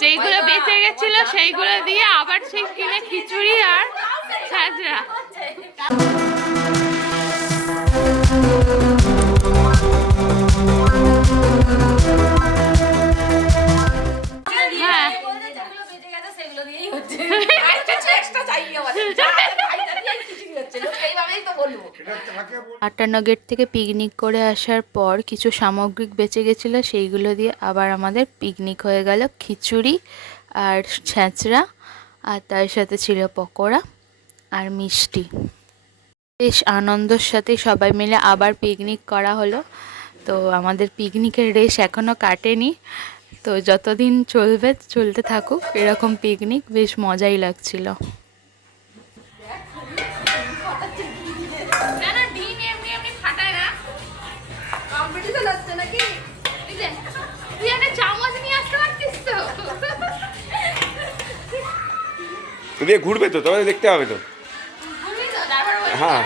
যেইগুলো বেঁচে গেছিল সেইগুলো দিয়ে আবার সেই কিনে খিচুড়ি আর ছাজরা। আটান্ন গেট থেকে পিকনিক করে আসার পর কিছু সামগ্রিক বেঁচে গেছিলো, সেইগুলো দিয়ে আবার আমাদের পিকনিক হয়ে গেল। খিচুড়ি আর ছ্যাঁচড়া, আর তার সাথে ছিল পকোড়া আর মিষ্টি। বেশ আনন্দের সাথে সবাই মিলে আবার পিকনিক করা হলো। তো আমাদের পিকনিকের রেশ এখনও কাটেনি, তো যতদিন চলতে থাকুক এরকম পিকনিক, বেশ মজাই লাগছিল। ঘুরবে তো, তোমাদের দেখতে হবে তো। হ্যাঁ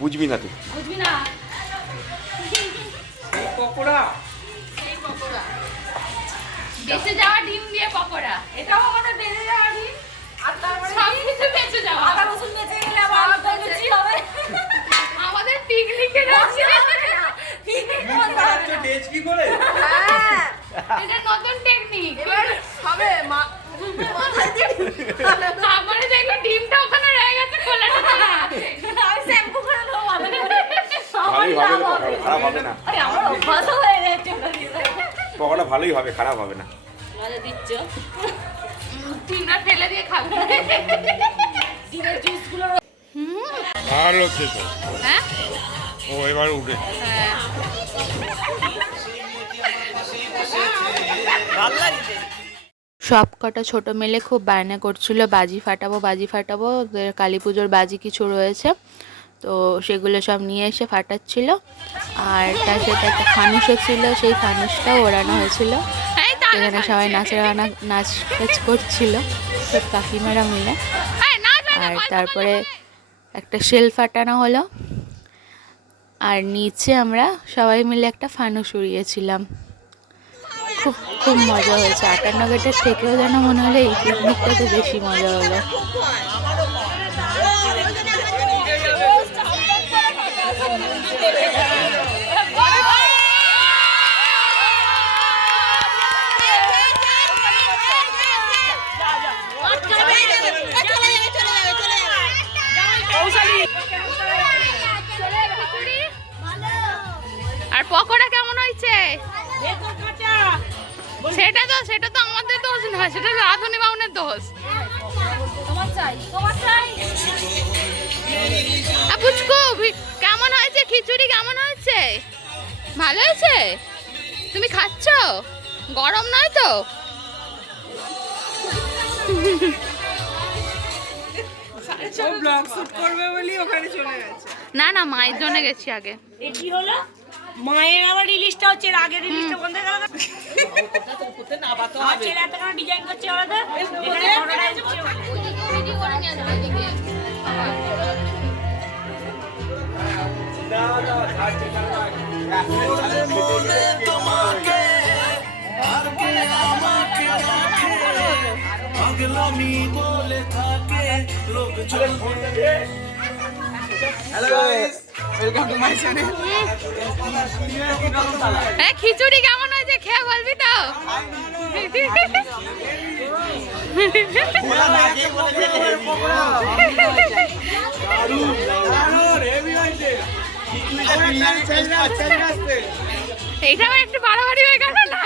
বুঝবি না তুই, বুঝবি না পকোড়া, বেঁচে যাওয়া ডিম দিয়ে পকোড়া, এটাও আমাদের বেঁচে যাওয়া ডিম। আর তারপরে সবকিছু বেঁচে যাওয়া, আদা রসুন বেঁচে গেলে আবার লুচি হবে। আমাদের পিকনিকের আছে টেস্ট কি করে? হ্যাঁ, এটা নতুন টেকনিক। এবার হবে তারপরে দেখো ডিমটা ওখানে রয়ে গেছে, খোলাটা না, আমি শ্যাম্পু করে দেবো ভালো করে। খারাপ হবে না, আমার অভ্যাস হয়ে গেছে। পকোড়া ভালোই হবে, খারাপ হবে না। মজা দিচ্ছ, তিনটা ফেলে দিয়ে খাবো। ডিমের জুসগুলো ভালো খেতে। হ্যাঁ ও এবার উঠে সব কটা ছোটো মেলে খুব বায়না করছিল বাজি ফাটাবো, কালী পুজোর বাজি কিছু রয়েছে, তো সেগুলো সব নিয়ে এসে ফাটাচ্ছিল। আর তার সাথে একটা ফানুসও ছিল, সেই ফানুসটাও ওড়ানো হয়েছিল। এখানে সবাই নাচ টাচ করছিল, সব কাকিমারা মিলে। আর তারপরে একটা শেল ফাটানো হলো, আর নিচে আমরা সবাই মিলে একটা ফানুস উড়িয়েছিলাম। খুব মজা হয়েছে। 58 গেটের থেকেও যেন মনে হলো এই পিকনিকটাতে বেশি মজা হলো। আর পকোড়া কেমন হয়েছে? সেটা তো আমাদের দোষ না, সেটা রাধুনি বাউনের দোষ। পুচকু কেমন হয়েছে? খিচুড়ি কেমন হয়েছে? ভালো হয়েছে? তুমি খাচ্ছ? গরম নয় তো? না না, মায়ের জন্য গেছি আগে। কি হলো? মায়ের আবার রিলিজটা হচ্ছে, আগের রিলিজটা বন্ধ হয়ে গেল। ছেলে এত কেন ডিজাইন করছে আলাদা? খিচুড়ি কেমন হয়েছে খেয়ে বলবি তো? এইটাও একটু বাড়াবাড়ি হয়ে গেল না?